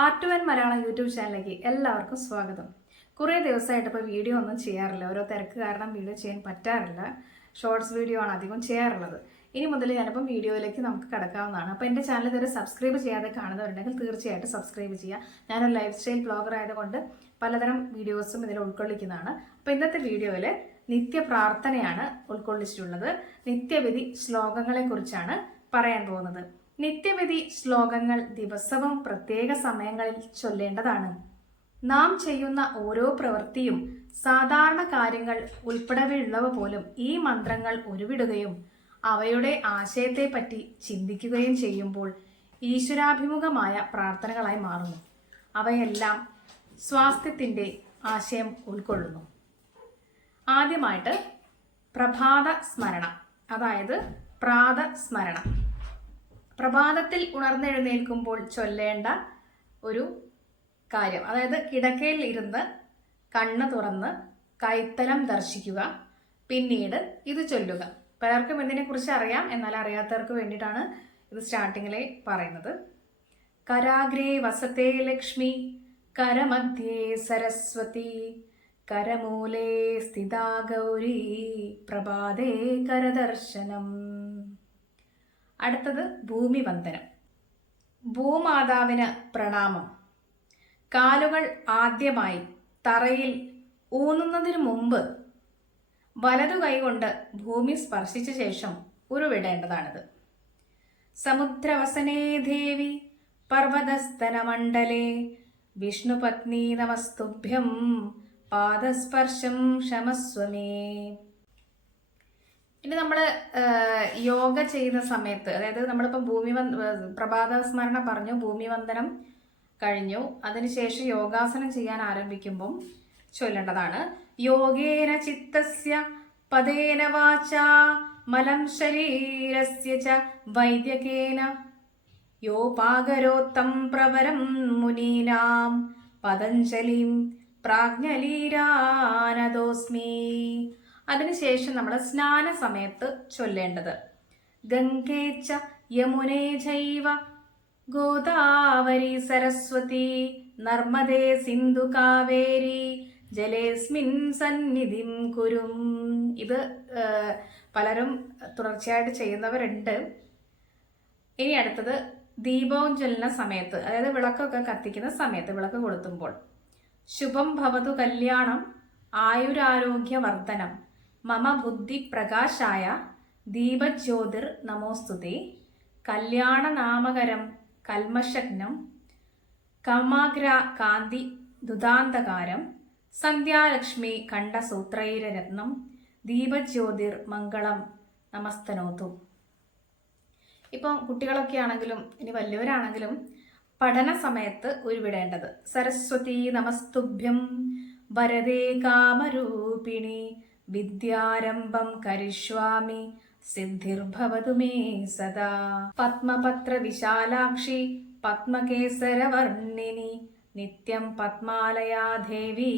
R2N Malayalam YouTube ചാനലിലേക്ക് എല്ലാവർക്കും സ്വാഗതം. കുറേ ദിവസമായിട്ട് ഇപ്പോൾ വീഡിയോ ഒന്നും ചെയ്യാറില്ല. ഓരോ തിരക്ക് കാരണം വീഡിയോ ചെയ്യാൻ പറ്റാറില്ല. ഷോർട്സ് വീഡിയോ ആണ് അധികം ചെയ്യാറുള്ളത്. ഇനി മുതൽ ഞാനിപ്പം വീഡിയോയിലേക്ക് നമുക്ക് കിടക്കാവുന്നതാണ്. അപ്പോൾ എൻ്റെ ചാനൽ ഇതുവരെ സബ്സ്ക്രൈബ് ചെയ്യാതെ കാണുന്നവരുണ്ടെങ്കിൽ തീർച്ചയായിട്ടും സബ്സ്ക്രൈബ് ചെയ്യുക. ഞാനൊരു ലൈഫ് സ്റ്റൈൽ ബ്ലോഗർ ആയതുകൊണ്ട് പലതരം വീഡിയോസും ഇതിൽ ഉൾക്കൊള്ളിക്കുന്നതാണ്. അപ്പോൾ ഇന്നത്തെ വീഡിയോയിൽ നിത്യപ്രാർത്ഥനയാണ് ഉൾക്കൊള്ളിച്ചിട്ടുള്ളത്. നിത്യവിധി ശ്ലോകങ്ങളെക്കുറിച്ചാണ് പറയാൻ പോകുന്നത്. നിത്യവിധി ശ്ലോകങ്ങൾ ദിവസവും പ്രത്യേക സമയങ്ങളിൽ ചൊല്ലേണ്ടതാണ്. നാം ചെയ്യുന്ന ഓരോ പ്രവൃത്തിയും സാധാരണ കാര്യങ്ങൾ ഉൾപ്പെടെയുള്ളവ പോലും ഈ മന്ത്രങ്ങൾ ഉരുവിടുകയും അവയുടെ ആശയത്തെപ്പറ്റി ചിന്തിക്കുകയും ചെയ്യുമ്പോൾ ഈശ്വരാഭിമുഖമായ പ്രാർത്ഥനകളായി മാറുന്നു. അവയെല്ലാം സ്വാസ്ഥ്യത്തിൻ്റെ ആശയം ഉൾക്കൊള്ളുന്നു. ആദ്യമായിട്ട് പ്രഭാത സ്മരണ, അതായത് പ്രാതസ്മരണ. പ്രഭാതത്തിൽ ഉണർന്നെഴുന്നേൽക്കുമ്പോൾ ചൊല്ലേണ്ട ഒരു കാര്യം, അതായത് കിടക്കയിൽ ഇരുന്ന് കണ്ണ് തുറന്ന് കൈത്തലം ദർശിക്കുക, പിന്നീട് ഇത് ചൊല്ലുക. പലർക്കും ഇതിനെക്കുറിച്ച് അറിയാം, എന്നാൽ അറിയാത്തവർക്ക് വേണ്ടിയിട്ടാണ് ഇത് സ്റ്റാർട്ടിങ്ങിലെ പറയുന്നത്. കരാഗ്രേ വസത്തെ ലക്ഷ്മി, കരമധ്യേ സരസ്വതി, കരമൂലേ സ്ഥിതാ ഗൗരി, പ്രഭാതേ കരദർശനം. അടുത്തത് ഭൂമിവന്ദനം. ഭൂമാതാവിന് പ്രണാമം. കാലുകൾ ആദ്യമായി തറയിൽ ഊന്നുന്നതിനു മുമ്പ് വലതു കൈകൊണ്ട് ഭൂമി സ്പർശിച്ച ശേഷം ഉരുവിടേണ്ടതാണിത്. സമുദ്രവസനേ ദേവി പർവതസ്തനമണ്ഡലേ, വിഷ്ണുപത്നി നമസ്തുഭ്യം, പാദസ്പർശം ക്ഷമസ്വമേ. ഇനി നമ്മൾ യോഗ ചെയ്യുന്ന സമയത്ത്, അതായത് നമ്മളിപ്പോൾ പ്രഭാത സ്മരണ പറഞ്ഞു, ഭൂമിവന്ദനം കഴിഞ്ഞു, അതിനുശേഷം യോഗാസനം ചെയ്യാൻ ആരംഭിക്കുമ്പം ചൊല്ലേണ്ടതാണ്. യോഗേന ചിത്തസ്യ പദേന വാച മലം ശരീരസ്യ ച വൈദ്യകേന യോപാകരോത്തം പ്രവരം മുനീനാം പതഞ്ജലിം പ്രാജ്ഞലീരാനദോസ്മി. അതിനുശേഷം നമ്മൾ സ്നാന സമയത്ത് ചൊല്ലേണ്ടത് ഗംഗേച്ച യമുനേ ചൈവ ഗോദാവരി സരസ്വതി നർമ്മദേ സിന്ധു കാവേരി ജലേസ്മിൻ സന്നിധിം കുരും. ഇത് പലരും തുടർച്ചയായിട്ട് ചെയ്യുന്നവരുണ്ട്. ഇനി അടുത്തത് ദീപവും ജ്വലന സമയത്ത്, അതായത് വിളക്കൊക്കെ കത്തിക്കുന്ന സമയത്ത്, വിളക്ക് കൊളുത്തുമ്പോൾ ശുഭം ഭവതു കല്യാണം ആയുരാരോഗ്യവർദ്ധനം മമ ബുദ്ധി പ്രകാശായ ദീപജ്യോതിർ നമോസ്തുതേ, കല്യാണനാമകരം കൽമശഗ്നം കമാഗ്ര കാന്തി ദുദാന്തകാരം സന്ധ്യാലക്ഷ്മി കണ്ഠസൂത്രൈരരത്നം ദീപജ്യോതിർ മംഗളം നമസ്തനോതു. ഇപ്പം കുട്ടികളൊക്കെ ആണെങ്കിലും ഇനി വലിയവരാണെങ്കിലും പഠന സമയത്ത് ഉരുവിടേണ്ടത് സരസ്വതി നമസ്തുഭ്യം വരദേ കാമരൂപിണി വിദ്യാരംഭം കരിഷ്വാമി സിദ്ധിർഭവതു മേ സദാ. പത്മപത്ര വിശാലാക്ഷി പത്മകേസരവർണിനി നിത്യം പത്മാലയാ ദേവി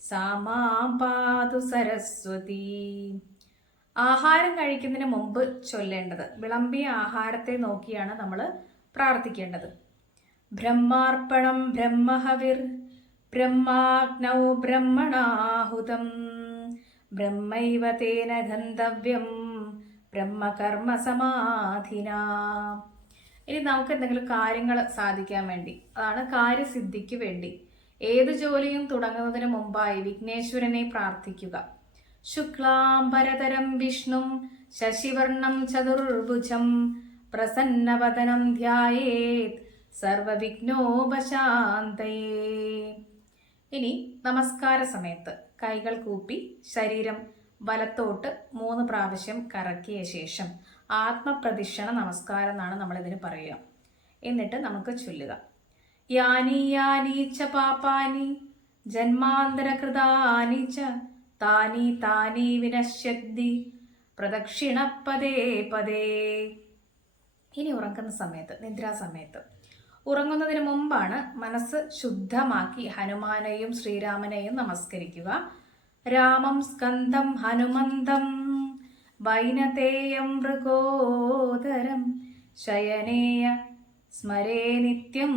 സാമാം പാതു സരസ്വതി. ആഹാരം കഴിക്കുന്നതിന് മുമ്പ് ചൊല്ലേണ്ടത്, വിളമ്പിയ ആഹാരത്തെ നോക്കിയാണ് നമ്മൾ പ്രാർത്ഥിക്കേണ്ടത്. ബ്രഹ്മാർപ്പണം ബ്രഹ്മഹവിർ ബ്രഹ്മാഗ്നൗ ബ്രഹ്മണാഹുതം ബ്രഹ്മൈവ തേന ഗന്ധവ്യം ബ്രഹ്മകർമ്മ സമാധിന. ഇനി നമുക്ക് എന്തെങ്കിലും കാര്യങ്ങൾ സാധിക്കാൻ വേണ്ടി, അതാണ് കാര്യസിദ്ധിക്ക് വേണ്ടി, ഏത് ജോലിയും തുടങ്ങുന്നതിന് മുമ്പായി വിഘ്നേശ്വരനെ പ്രാർത്ഥിക്കുക. ശുക്ലാംബരധരം വിഷ്ണും ശശിവർണം ചതുർഭുജം പ്രസന്നവദനം ധ്യായേത് സർവവിഘ്നോപശാന്തയേ. ഇനി നമസ്കാര സമയത്ത് കൈകൾ കൂപ്പി ശരീരം വലത്തോട്ട് 3 പ്രാവശ്യം കറക്കിയ ശേഷം ആത്മപ്രദക്ഷിണ നമസ്കാരം എന്നാണ് നമ്മളിതിന് പറയുക. എന്നിട്ട് നമുക്ക് ചൊല്ലുക യാനി യാനി ച പാപാനി ജന്മാന്തരകൃതാനി ച താനി താനി വിനശ്യന്തി പ്രദക്ഷിണ പദേ പദേ. ഇനി ഉറങ്ങുന്ന സമയത്ത്, നിദ്രാസമയത്ത്, ഉറങ്ങുന്നതിന് മുമ്പാണ് മനസ്സ് ശുദ്ധമാക്കി ഹനുമാനെയും ശ്രീരാമനെയും നമസ്കരിക്കുക. രാമം സ്കന്ദം ഹനുമന്തം വൈനതേയം മൃഗോദരം ശയനേയ സ്മരേ നിത്യം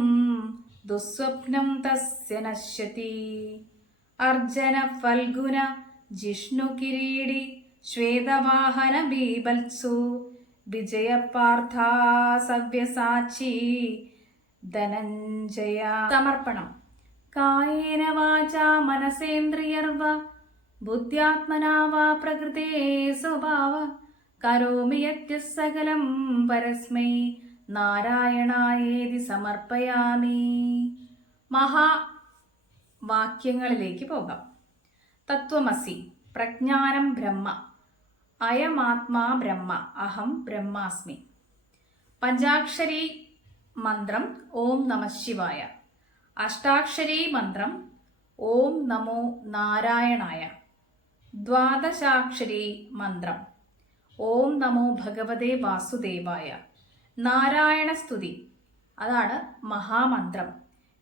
ദുസ്വപ്നം തസ്യ നശ്യതി. അർജന ഫൽഗുന ജിഷ്ണു കിരീടി ശ്വേതവാഹന ബീഭത്സു വിജയപാർത്ഥ സവ്യസാക്ഷി ധനഞ്ജയ. സമർപ്പണം. കായേന വാചാ മനസേന്ദ്രിയർവ ബുദ്ധ്യാത്മനാ വാ പ്രകൃതേ സ്വഭാവ കരോമി യത്യ സകലം പരസ്മൈ നാരായണായേതി സമർപ്പയാമി. മഹാവാക്യങ്ങളിലേക്ക് പോകാം. തത്വമസി, പ്രജ്ഞാനം ബ്രഹ്മ, അയമാത്മാ ബ്രഹ്മ, അഹം ബ്രഹ്മാസ്മി. പഞ്ചാക്ഷരി മന്ത്രം ഓം നമഃ ശിവായ. അഷ്ടാക്ഷരി മന്ത്രം ഓം നമോ നാരായണായ. ദ്വാദശാക്ഷരി മന്ത്രം ഓം നമോ ഭഗവതേ വാസുദേവായ. നാരായണ സ്തുതി, അതാണ് മഹാമന്ത്രം.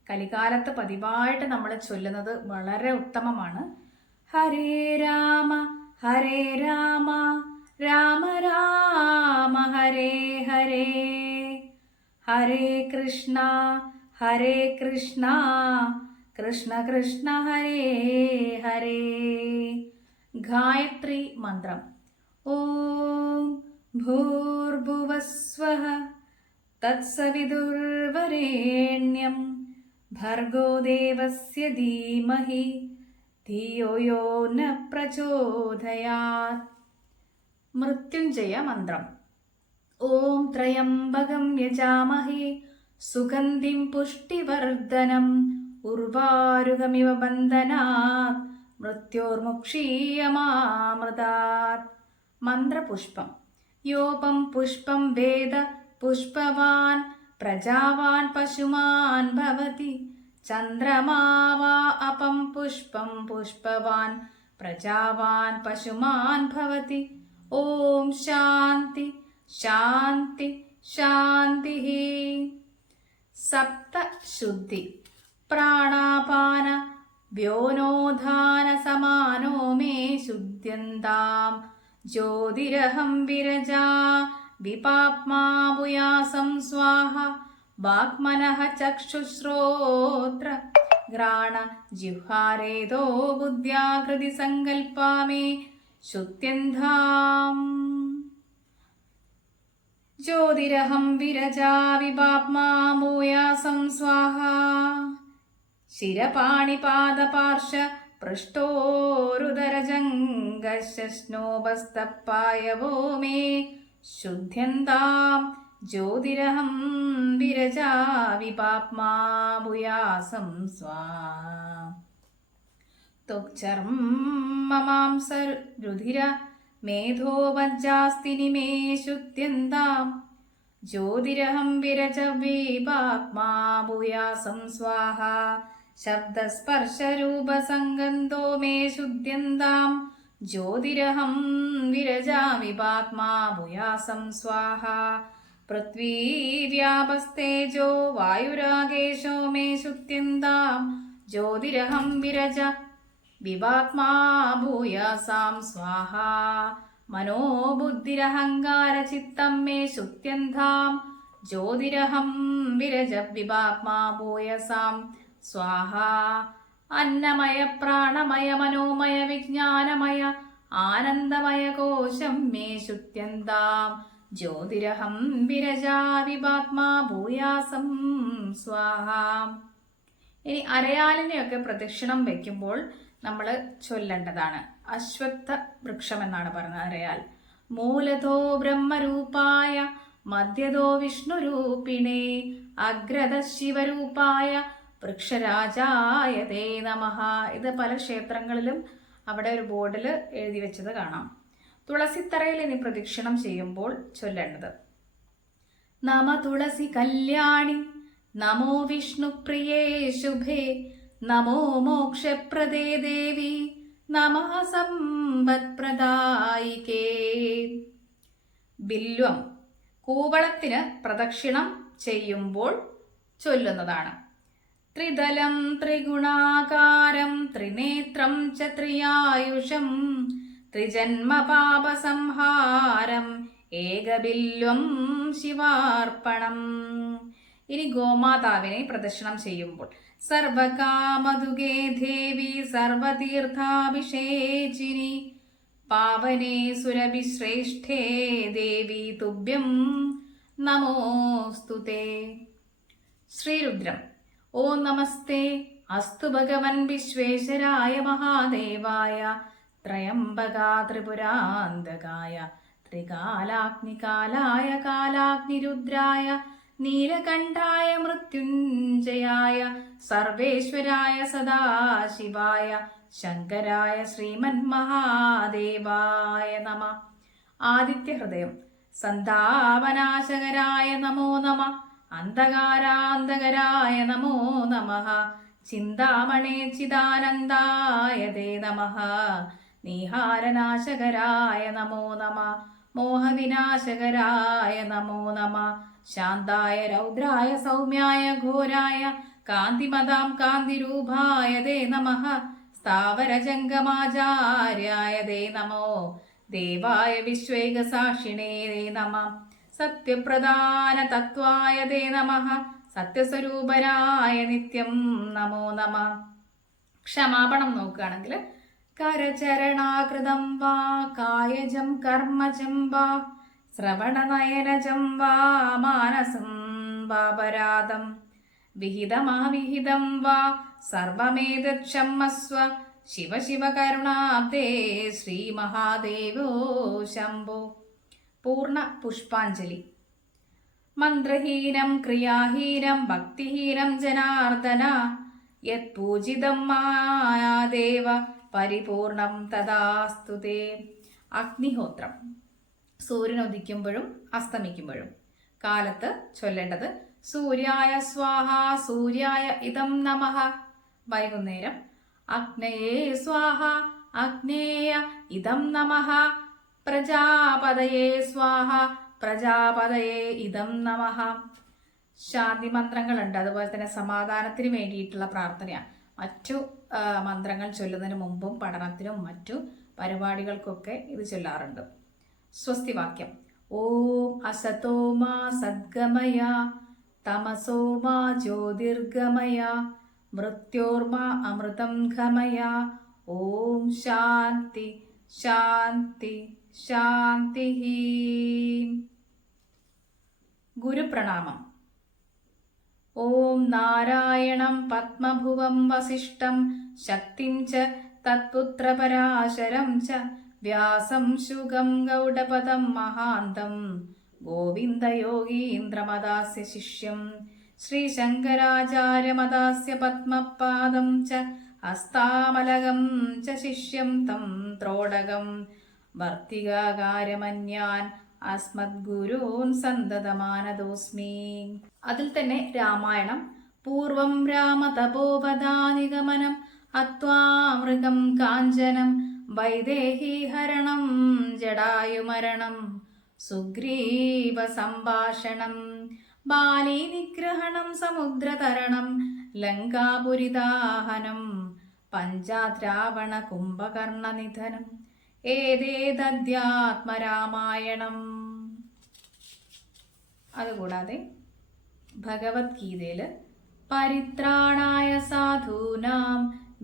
കലികാലത്ത് പതിവായിട്ട് നമ്മൾ ചൊല്ലുന്നത് വളരെ ഉത്തമമാണ്. ഹരേ രാമ ഹരേ രാമ രാമ രാമ ഹരേ ഹരേ, ഹരേ കൃഷ്ണ കൃഷ്ണ കൃഷ്ണ ഹരേ ഹരേ. ഗായത്രി മന്ത്രം ഓം ഭൂർഭുവസ്വഃ തത്സവിതുർവരേണ്യം ഭർഗോ ദേവസ്യ ധീമഹി ധിയോ യോ ന പ്രചോദയാത്. മൃത്യുഞ്ജയ മന്ത്രം ഓം ത്രയംബകം യജാമഹേ സുഗന്ധിം പുഷ്ടിവർദ്ധനം ഉർവാരുകമിവ ബന്ധനാത് മൃത്യോർമുക്ഷീയമാമൃതാത്. മന്ത്രപുഷ്പം യോപം പുഷ്പം വേദ പുഷ്പവാൻ പ്രജാവാൻ പശുമാൻ ഭവതി ചന്ദ്രമാ വാ അപം പുഷ്പം പുഷ്പവാൻ പ്രജാവാൻ പശുമാൻ ഭവതി. ഓം ശാന്തി ശാന്തി ശാന്തി. സപ്തശുദ്ധി പ്രാണാപാന വ്യോനോധാന സമാനോ മേ ശുദ്ധ്യന്താം ജ്യോതിരഹം വിരജാ വിപാപ്മാ ഭൂയാസം സ്വാഹ വാഗ്മനഃ ചക്ഷുശ്രോത്ര ഘ്രാണ ജിഹ്വാരേതോ ബുദ്ധ്യാകൃതി സങ്കൽപ്പാ മേ ശുദ്ധ്യന്താം. ജ്യോതിരഹം വിരജാ വിപാപ്മാ ഭൂയാസം സ്വാഹ ശിരപാണിപാദപാർശ്വ പൃഷ്ടോരുദരജംഗശ്നോപസ്തപ്പായവോ മേ ശുദ്ധ്യന്താം ജ്യോതിരഹം വിരജാ വിപാപ്മാ ഭൂയാസം സ്വാഹ. ത്വക്ചർമ്മമാംസരുധിര മേധോ വജ്ജാസ്തിനി മേ ശുദ്ധ്യന്താം ജ്യോതിരഹം വിരജ വിപാപ്മാ ഭൂയാസം സ്വാഹ ശബ്ദസ്പർശരൂപസംഗന്ധോ മേ ശുദ്ധ്യന്താം ജ്യോതിരഹം വിരജാ വിപാപ്മാ ഭൂയാസം സ്വാഹ. പൃഥ്വീ വ്യാപസ്തേജോ വായുരാകേശോ മേ ശുദ്ധ്യന്താം ജ്യോതിരഹം വിരജ വിപാപ്മാ ഭൂയാസാം സ്വാഹ. മനോബുദ്ധിരഹങ്കാരചിത്തം മേ ശുദ്ധ്യന്താം ജ്യോതിരഹം വിരജ വിപാപ്മാ ഭൂയസാം സ്വാഹ. അന്നമയ പ്രാണമയ മനോമയ വിജ്ഞാനമയ ആനന്ദമയ കോശം മേ ശുദ്ധ്യന്താം ജ്യോതിരഹം വിരജാ വിപാപ്മാ ഭൂയാസം സ്വാഹ. ഇനി അരയാലിനെയൊക്കെ പ്രദക്ഷിണം വയ്ക്കുമ്പോൾ നമ്മൾ ചൊല്ലേണ്ടതാണ്. അശ്വത്ഥ വൃക്ഷം എന്നാണ് പറയുന്നത് അരയാൽ. മൂലതോ ബ്രഹ്മരൂപായ മധ്യതോ വിഷ്ണുരൂപിണേ അഗ്രത ശിവരൂപായ വൃക്ഷരാജായ തേ നമഃ. ഇത് പല ക്ഷേത്രങ്ങളിലും അവിടെ ഒരു ബോർഡിൽ എഴുതി വെച്ചത് കാണാം. തുളസിത്തറയിൽ ഇനി പ്രദക്ഷിണം ചെയ്യുമ്പോൾ ചൊല്ലേണ്ടത് നമ തുളസി കല്യാണി നമോ വിഷ്ണുപ്രിയേ ശുഭേ നമോ മോക്ഷപ്രദേ ദേവി നമഃ സമ്പത്പ്രദായികേ. ബില്വം കൂവളത്തിന് പ്രദക്ഷിണം ചെയ്യുമ്പോൾ ചൊല്ലുന്നതാണ്. ത്രിദലം ത്രിഗുണാകാരം ത്രിനേത്രം ച ത്രിയായുഷം ത്രിജന്മപാപസംഹാരം ഏകബില്വം ശിവാർപ്പണം. ഇനി ഗോമാതാവിനെ പ്രദക്ഷിണം ചെയ്യുമ്പോൾ സർവകാമതുകേ ദേവി സർവതീർത്ഥാഭിഷേചിനി പാവനേ സുരഭിശ്രേഷ്ഠേ ദേവി തുഭ്യം നമോസ്തുതേ. ശ്രീരുദ്രം. ഓം നമസ്തേ അസ്തു ഭഗവൻ വിശ്വേശ്വരായ മഹാദേവായ ത്രയംബകാ ത്രിപുരാന്തകായ ത്രികാലാഗ്നികാലായ കാലാഗ്നിരുദ്രായ നീലകണ്ഠായ മൃത്യുഞ്ജയായ സർവേശ്വരായ സദാശിവായ ശങ്കരായ ശ്രീമന്മഹാദേവായ നമ. ആദിത്യഹൃദയം. സന്താപനാശകരായ നമോ നമ. അന്ധകാരാന്തകരായ നമോ നമഃ. ചിന്താമണേ ചിദാനന്ദായ തേ നമഃ. നീഹാരനാശകരായ നമോ നമ. മോഹവിനാശകരായ നമോ നമ. ശാന്തായ രൗദ്രായ സൗമ്യായ ഘോരായ കാന്തിമതാം കാന്തിരൂപായ തേ നമഃ. സ്ഥാവരജംഗമാചാര്യായ തേ നമോ. ദേവായ വിശ്വേകസാക്ഷിണേ തേ നമഃ. സത്യപ്രധാന തത്വായ തേ നമഃ. സത്യസ്വരൂപരായ നിത്യം നമോ നമ. ക്ഷമാപണം നോക്കുകയാണെങ്കിൽ കരചരണാകൃതം വാ കായജം കർമ്മജം വാ ശ്രവണനയനജം വാ മാനസം വാപരാധം വിഹിതമാവിഹിതം വാ സർവമേതക്ഷമസ്വ ശിവ ശിവ കരുണാബ്ദേ ശ്രീ മഹാദേവോ ശംഭോ. പൂർണ്ണ പുഷ്പാഞ്ജലി. മന്ത്രഹീനം ക്രിയാഹീനം ഭക്തിഹീനം ജനാർദ്ദന യത് പൂജിതം മായാദേവ പരിപൂർണം തദാസ്തുതേ. അഗ്നിഹോത്രം. സൂര്യൻ ഉദിക്കുമ്പോഴും അസ്തമിക്കുമ്പോഴും കാലത്ത് ചൊല്ലേണ്ടത് സൂര്യായ സ്വാഹ സൂര്യായ ഇദം നമഃ. വൈകുന്നേരം അഗ്നയേ സ്വാഹ അഗ്നേയ ഇദം നമഃ. പ്രജാപതയേ സ്വാഹ പ്രജാപതയേ ഇദം നമഃ. ശാന്തി മന്ത്രങ്ങളുണ്ട്. അതുപോലെ തന്നെ സമാധാനത്തിന് വേണ്ടിയിട്ടുള്ള പ്രാർത്ഥനയാണ്. മറ്റു മന്ത്രങ്ങൾ ചൊല്ലുന്നതിന് മുമ്പും പഠനത്തിനും മറ്റു പരിപാടികൾക്കൊക്കെ ഇത് ചൊല്ലാറുണ്ട്. സ്വസ്തിവാക്യം. ഓം അസതോമാ സദ്ഗമയ തമസോമാ ജ്യോതിർഗമയ മൃത്യോർമാ അമൃതം ഗമയ. ഓം ശാന്തി ശാന്തി ശാന്തി. ഗുരുപ്രണാമം. ഓം നാരായണം പത്മഭുവം വസിഷ്ഠം ശക്തിം ച തത്പുത്രപരാശരം ച വ്യാസം ശുഗം ഗൗഡപദം മഹാന്തം ഗോവിന്ദയോഗീന്ദ്രമദാസ്യ ശിഷ്യം ശ്രീശങ്കരാചാര്യമദാസ്യ പത്മപാദം ച ഹസ്താമലകം ച ശിഷ്യം തം ത്രോടകം വർത്തികാകാരമന്യാൻ അസ്മദ്ഗുരൂൻ സന്തതമാനതോസ്മി. അതിൽ തന്നെ രാമായണം. പൂർവം രാമതപോവധാനിഗമനം അത്വാമൃഗം കാഞ്ചനം വൈദേഹീഹരണം ജടായുമരണം സുഗ്രീവ സംഭാഷണം ബാലീനിഗ്രഹണം സമുദ്രതരണം ലങ്കാപുരിദാഹനം പഞ്ചാദ്രാവണ കുംഭകർണനിധനം ഏതേതദ്യാത്മരാമായണം. അതുകൂടാതെ ഭഗവത്ഗീതയിൽ പരിത്രാണായ സാധൂനാം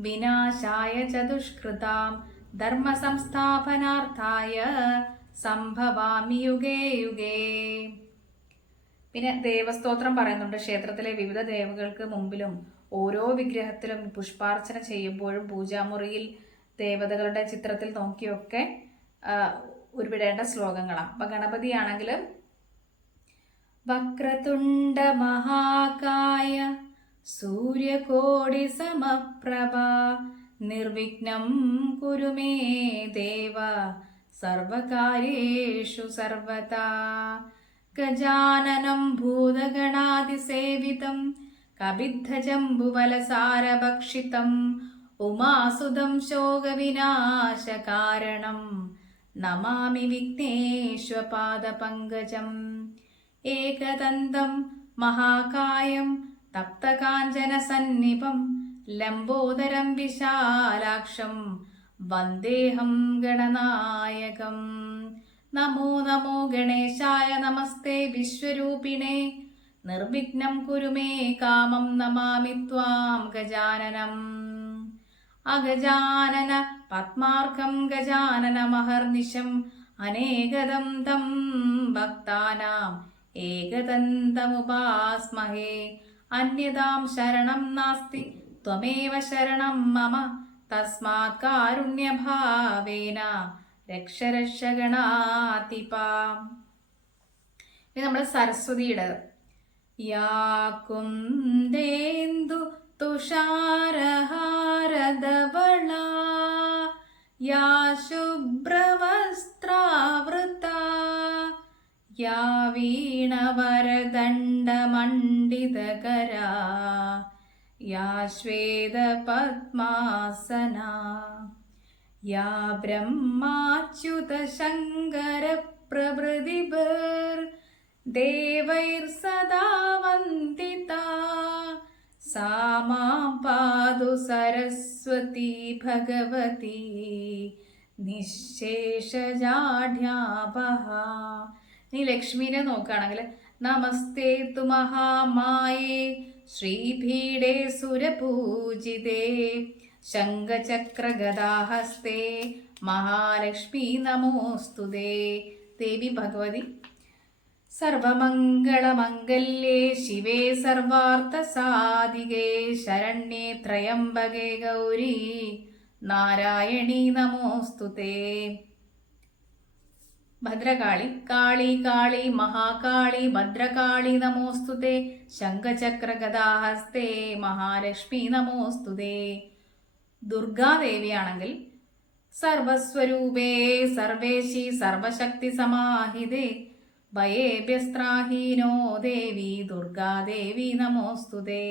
വിനാശായ ച ദുഷ്കൃതാം ധർമ്മ സംസ്ഥാപനാർത്ഥായ സംഭവാമി യുഗേ യുഗേ. പിന്നെ ദേവസ്തോത്രം പറയുന്നുണ്ട്. ക്ഷേത്രത്തിലെ വിവിധ ദേവകൾക്ക് മുമ്പിലും ഓരോ വിഗ്രഹത്തിലും പുഷ്പാർച്ചന ചെയ്യുമ്പോഴും പൂജാമുറിയിൽ ദേവതകളുടെ ചിത്രത്തിൽ നോക്കിയൊക്കെ ഉരുവിടേണ്ട ശ്ലോകങ്ങളാണ്. അപ്പൊ ഗണപതിയാണെങ്കിൽ വക്രതുണ്ട മഹാകായ സൂര്യകോടി സമപ്രഭ നിർവിഘ്നം കുരു മേ ദേവ സർവകാര്യേഷു സർവദാ. ഗജാനനം ഭൂതഗണാതിസേവിതം കബിദ്ധജംബുവലസാരഭക്ഷിതം ഉമാസുതം ശോകവിനാശകാരണം നമാമി വിഘ്നേശ്വപാദപങ്കജം. ഏകദന്തം മഹാകായം തപ്തകാഞ്ചനസന്നിഭം ലംബോദരം വിശാലാക്ഷം വന്ദേഹം ഗണനായകം. നമോ നമോ ഗണേശായ നമസ്തേ വിശ്വരൂപിണേ നിർവിഘ്നം കുരു മേ കാമം നമാമി ത്വാം ഗജാനനം. അഗജാനന പത്മാർക്കം ഗജാനന മഹർനിശം അനേകദം തം ഭക്താനാം ഏകദന്തമുപാസ്മഹേ. അന്യതാം ശരണം നാസ്തി ത്വമേവ ശരണം മമ തസ്മാത് കാരുണ്യഭാവേന രക്ഷ രക്ഷ ഗണാതിപാം. ഇനി നമ്മൾ സരസ്വതിയുടെ യാ കുന്ദേന്ദു തുഷാരഹാരധവള യാ ശുഭ്രവസ്ത്രാവൃത യാ വീണവരദണ്ഡമണ്ഡിതകരാ യാ ശ്വേതപദ്മാസനാ യാ ബ്രഹ്മാച്യുതശങ്കരപ്രഭൃതിഭിർദേവൈർസദാ വന്ദിതാ സാ മാം പാതു സരസ്വതി ഭഗവതി നിശേഷജാഢ്യാപഹ. നീ ലക്ഷ്മീനെ നോക്കുകയാണെങ്കിൽ നമസ്തേ തു മഹാമായേ ശ്രീപീഠേ സുരപൂജിതേ ശംഖചക്രഗദാഹസ്തേ മഹാലക്ഷ്മി നമോസ്തുതേ. ദേവി ഭഗവതി സർവമംഗളമംഗല്യേ ശിവേ സർവാർത്ഥസാധികേ ശരണ്യേ ത്രയംബകേ ഗൗരി നാരായണീ നമോസ്തുതേ. ഭദ്രകാളി കാളി കാളി മഹാകാളി ഭദ്രകാളി നമോസ്തുതേ ശംഖചക്രഗദാഹസ്തേ മഹാലക്ഷ്മി നമോസ്തുതേ. ദുർഗാദേവിയാണെങ്കിൽ സർവസ്വരൂപേ സർവേശി സർവശക്തി സമാഹിതേ ഭയേഭ്യസ്ത്രാഹീനോ ദേവി ദുർഗാദേവി നമോസ്തുതേ.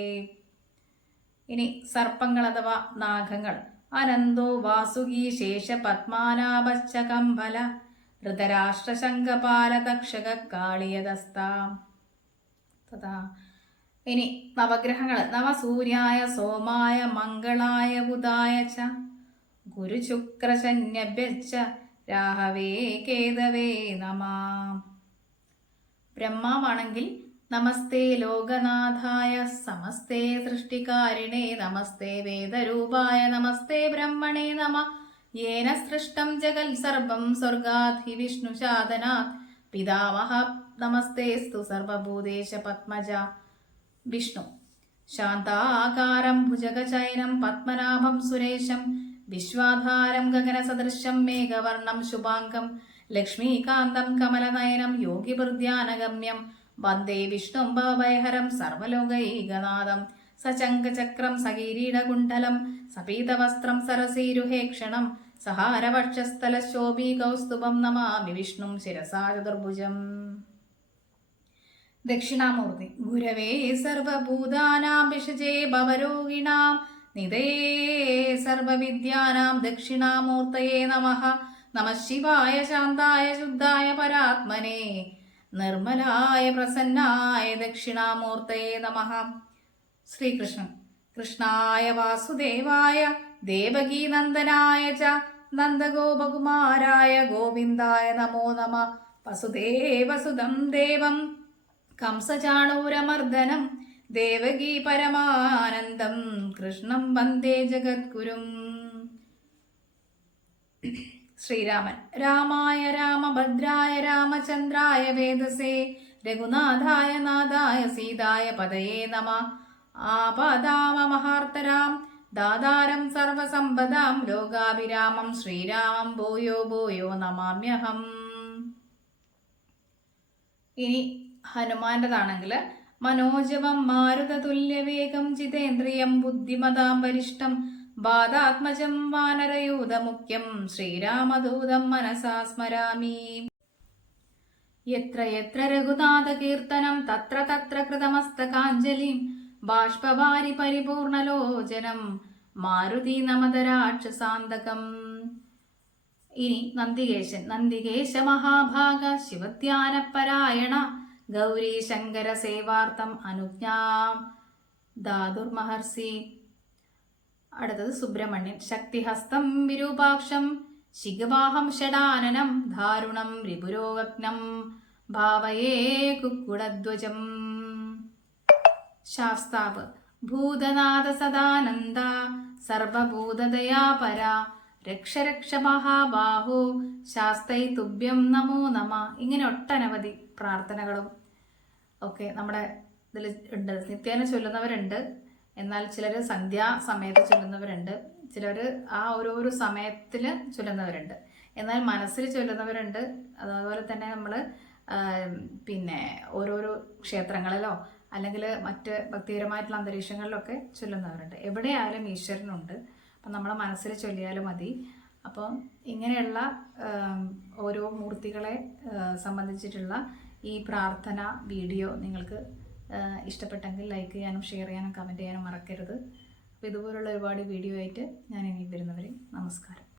ഇനി സർപ്പങ്ങൾ അഥവാ നാഗങ്ങൾ അനന്തോ വാസുകി ശേഷ പത്മാനാഭശ്ച കമ്പല ധൃതരാഷ്ട്രശങ്കപാല തക്ഷക കാളിയതസ്താം. ഇനി നവഗ്രഹങ്ങൾ നവസൂര്യായ സോമായ മംഗളായ ബുധായ ച ഗുരുശുക്രശന്യഭ്യശ്ച രാഹവേ കേതവേ നമാം. ബ്രഹ്മാവാണെങ്കിൽ നമസ്തേ ലോകനാഥായ സമസ്തേ സൃഷ്ടികാരിണേ നമസ്തേ വേദരൂപായ നമസ്തേ ബ്രഹ്മണേ നമ യേന സൃഷ്ടം ജഗൽ സർവം സ്വർഗാധി വിഷ്ണുശാദനാത് പിതാമഹ നമസ്തേസ്തു സർവഭൂതേശ പത്മജ. വിഷ്ണു ശാന്താകാരം ഭുജഗചൈനം പത്മനാഭം സുരേശം വിശ്വാധാരം ഗഗനസദൃശം മേഘവർണം ശുഭാംഗം ലക്ഷ്മീകാന്തം കമലനയനം യോഗിഭൃദ്ധ്യാനഗമ്യം വന്ദേ വിഷ്ണും ഭവഭയഹരം സർവലോകൈകനാഥം സചങ്കചക്രം സകിരീടകുണ്ഡലം സപീതവസ്ത്രം സരസീരുഹേക്ഷണം സഹാരവക്ഷസ്ഥലശോഭി കൗസ്തുഭം നമാമി വിഷ്ണും ശിരസാ ചതുർഭുജം. ദക്ഷിണാമൂർത്തി ഗുരവേ സർവഭൂതാനാം വിഷജേ ഭവരോഗിണാം നിധേ സർവവിദ്യാനാം ദക്ഷിണാമൂർത്തയേ നമഃ. നമഃ ശിവായ ശാന്തായ ശുദ്ധായ പരാത്മനേ നിർമ്മലായ പ്രസന്നായ ദക്ഷിണാമൂർത്തയേ നമഃ. ശ്രീകൃഷ്ണൻ കൃഷ്ണായ വാസുദേവായ ദേവകീനന്ദനായ ച നന്ദഗോപകുമാരായ ഗോവിന്ദായ നമോ നമഃ. വസുദേവസുതം ദേവം കംസചാണൂരമർദ്ദനം ദേവകീ പരമാനന്ദം കൃഷ്ണം വന്ദേ ജഗദ്ഗുരും. ശ്രീരാമൻ രാമായ രാമഭദ്രായ രാമചന്ദ്രായ വേദസേ രഘുനാഥായ നാഥായ സീതായ പദയേ നമഃ. ആപദാമമഹാർത്തരാം ദാതാരം സർവസമ്പദാം ലോകാഭിരാമം ശ്രീരാമം ഭൂയോ ഭൂയോ നമാമ്യഹം. ഇനി ഹനുമാന്റേതാണെങ്കിൽ മനോജവം മാരുതതുല്യവേഗം ജിതേന്ദ്രിയം ബുദ്ധിമതാം വരിഷ്ഠം ബാധാത്മജം വാനരയൂഥമുഖ്യം ശ്രീരാമദൂതം മനസാ സ്മരാമി. യത്ര യത്ര രഘുനാഥകീർത്തനം തത്ര തത്ര കൃതമസ്തകാഞ്ജലിം ബാഷ്പവാരി പരിപൂർണലോചനം മാരുതി നമത രാക്ഷസാന്തകം. ഇനി നന്ദികേശൻ നന്ദികേശ മഹാഭാഗ ശിവധ്യാനപരായണ ഗൗരീ ശങ്കര സേവാർത്ഥം അനുജ്ഞാം ധാതുർമഹർഷി. അടുത്തത് സുബ്രഹ്മണ്യൻ ശക്തിഹസ്തം വിരൂപാക്ഷം ശിഖവാഹം ഷടാനനം ദാരുണം രിപുരോഗഗ്നം ഭാവയേ കുക്കുടധ്വജം. ശാസ്താവ് ഭൂതനാഥ സദാനന്ദ സർവഭൂതദയാപര രക്ഷ രക്ഷ മഹാബാഹോ ശാസ്തൈ തുഭ്യം നമോ നമ. ഇങ്ങനെ ഒട്ടനവധി പ്രാർത്ഥനകളും ഒക്കെ നമ്മുടെ ഇതിൽ ഉണ്ട്. നിത്യേന ചൊല്ലുന്നവരുണ്ട്, എന്നാൽ ചിലർ സന്ധ്യാസമയത്ത് ചൊല്ലുന്നവരുണ്ട്, ചിലർ ആ ഓരോരോ സമയത്തിൽ ചൊല്ലുന്നവരുണ്ട്, എന്നാൽ മനസ്സിൽ ചൊല്ലുന്നവരുണ്ട്. അതുപോലെ തന്നെ നമ്മൾ പിന്നെ ഓരോരോ ക്ഷേത്രങ്ങളിലോ അല്ലെങ്കിൽ മറ്റ് ഭക്തിപരമായിട്ടുള്ള അന്തരീക്ഷങ്ങളിലൊക്കെ ചൊല്ലുന്നവരുണ്ട്. എവിടെയായാലും ഈശ്വരനുണ്ട്. അപ്പം നമ്മളെ മനസ്സിൽ ചൊല്ലിയാലും മതി. അപ്പം ഇങ്ങനെയുള്ള ഓരോ മൂർത്തികളെ സംബന്ധിച്ചിട്ടുള്ള ഈ പ്രാർത്ഥന വീഡിയോ നിങ്ങൾക്ക് ഇഷ്ടപ്പെട്ടെങ്കിൽ ലൈക്ക് ചെയ്യാനും ഷെയർ ചെയ്യാനും കമൻറ്റ് ചെയ്യാനും മറക്കരുത്. അപ്പോൾ ഇതുപോലുള്ള ഒരുപാട് വീഡിയോ ആയിട്ട് ഞാൻ ഇനി വരുന്നവരെ നമസ്കാരം.